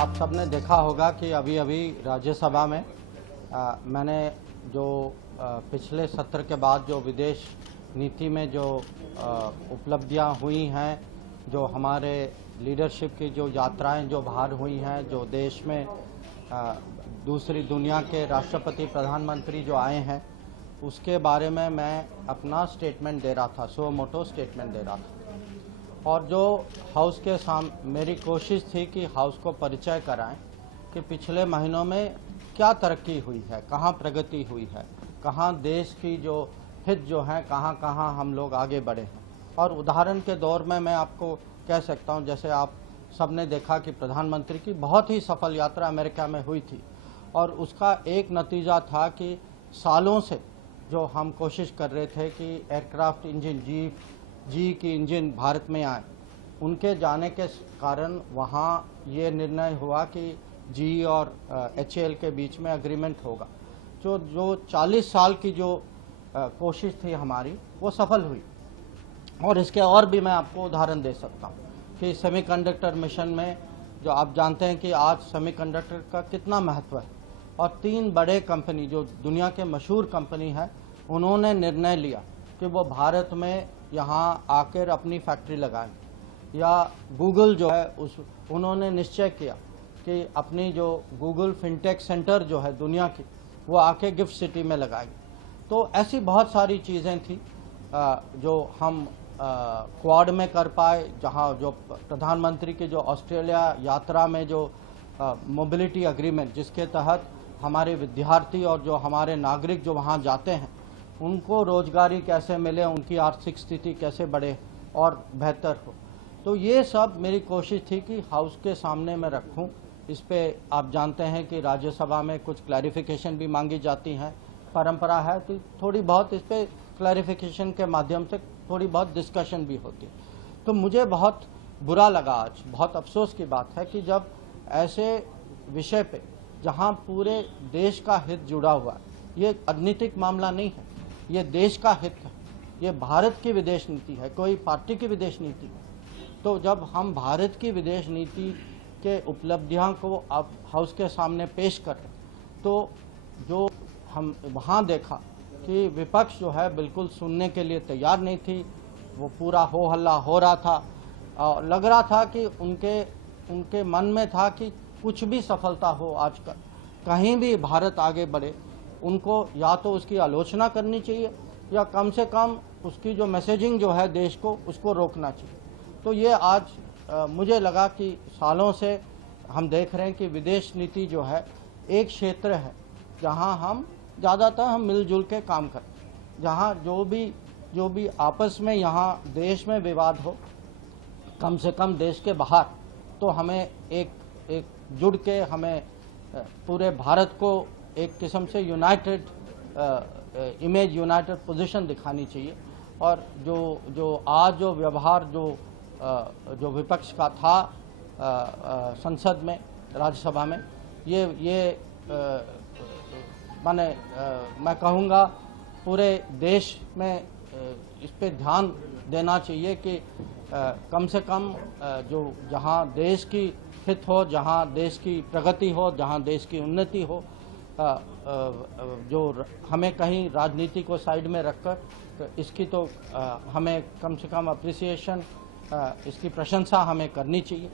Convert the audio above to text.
आप सबने देखा होगा कि अभी अभी राज्यसभा में मैंने जो पिछले सत्र के बाद जो विदेश नीति में जो उपलब्धियां हुई हैं, जो हमारे लीडरशिप की जो यात्राएं जो बाहर हुई हैं, जो देश में दूसरी दुनिया के राष्ट्रपति प्रधानमंत्री जो आए हैं, उसके बारे में मैं अपना स्टेटमेंट दे रहा था, सो मोटो स्टेटमेंट दे रहा था। और जो हाउस के मेरी कोशिश थी कि हाउस को परिचय कराएं कि पिछले महीनों में क्या तरक्की हुई है, कहाँ प्रगति हुई है, कहाँ देश की जो हित जो है, कहाँ कहाँ हम लोग आगे बढ़े हैं। और उदाहरण के दौर में मैं आपको कह सकता हूँ, जैसे आप सबने देखा कि प्रधानमंत्री की बहुत ही सफल यात्रा अमेरिका में हुई थी, और उसका एक नतीजा था कि सालों से जो हम कोशिश कर रहे थे कि एयरक्राफ्ट इंजन जी की इंजन भारत में आए, उनके जाने के कारण वहाँ ये निर्णय हुआ कि जी और HAL के बीच में एग्रीमेंट होगा। जो 40 साल की जो कोशिश थी हमारी, वो सफल हुई। और इसके और भी मैं आपको उदाहरण दे सकता हूँ कि सेमीकंडक्टर मिशन में जो आप जानते हैं कि आज सेमीकंडक्टर का कितना महत्व है, और 3 बड़े कंपनी जो दुनिया के मशहूर कंपनी है, उन्होंने निर्णय लिया कि वो भारत में यहाँ आकर अपनी फैक्ट्री लगाएं। या गूगल जो है उन्होंने निश्चय किया कि अपनी जो गूगल फिनटेक सेंटर जो है दुनिया की, वो आके गिफ्ट सिटी में लगाएंगे। तो ऐसी बहुत सारी चीज़ें थी जो हम क्वाड में कर पाए, जहाँ जो प्रधानमंत्री की जो ऑस्ट्रेलिया यात्रा में जो मोबिलिटी एग्रीमेंट, जिसके तहत हमारे विद्यार्थी और जो हमारे नागरिक जो वहाँ जाते हैं, उनको रोजगारी कैसे मिले, उनकी आर्थिक स्थिति कैसे बढ़े और बेहतर हो। तो ये सब मेरी कोशिश थी कि हाउस के सामने मैं रखूं। इस पे आप जानते हैं कि राज्यसभा में कुछ क्लैरिफिकेशन भी मांगी जाती हैं, परंपरा है, तो थोड़ी बहुत इस पे क्लैरिफिकेशन के माध्यम से थोड़ी बहुत डिस्कशन भी होती है। तो मुझे बहुत बुरा लगा, आज बहुत अफसोस की बात है कि जब ऐसे विषय पे जहां पूरे देश का हित जुड़ा हुआ है, ये राजनीतिक मामला नहीं है, ये देश का हित है, ये भारत की विदेश नीति है, कोई पार्टी की विदेश नीति है। तो जब हम भारत की विदेश नीति के उपलब्धियां को अब हाउस के सामने पेश कर रहे, तो जो हम वहाँ देखा कि विपक्ष जो है बिल्कुल सुनने के लिए तैयार नहीं थी। वो पूरा हो हल्ला हो रहा था, और लग रहा था कि उनके मन में था कि कुछ भी सफलता हो आजकल, कहीं भी भारत आगे बढ़े, उनको या तो उसकी आलोचना करनी चाहिए या कम से कम उसकी जो मैसेजिंग जो है देश को, उसको रोकना चाहिए। तो ये आज मुझे लगा कि सालों से हम देख रहे हैं कि विदेश नीति जो है एक क्षेत्र है जहां हम ज़्यादातर हम मिलजुल के काम करते हैं, जहां जो भी आपस में यहाँ देश में विवाद हो, कम से कम देश के बाहर, तो हमें एक जुड़ के हमें पूरे भारत को एक किस्म से यूनाइटेड इमेज, यूनाइटेड पोजीशन दिखानी चाहिए। और जो आज जो व्यवहार जो विपक्ष का था संसद में, राज्यसभा में, ये मैं कहूँगा पूरे देश में इस पे ध्यान देना चाहिए कि कम से कम जो जहाँ देश की हित हो, जहाँ देश की प्रगति हो, जहाँ देश की उन्नति हो, जो हमें कहीं राजनीति को साइड में रखकर इसकी तो हमें कम से कम अप्रिसिएशन, इसकी प्रशंसा हमें करनी चाहिए।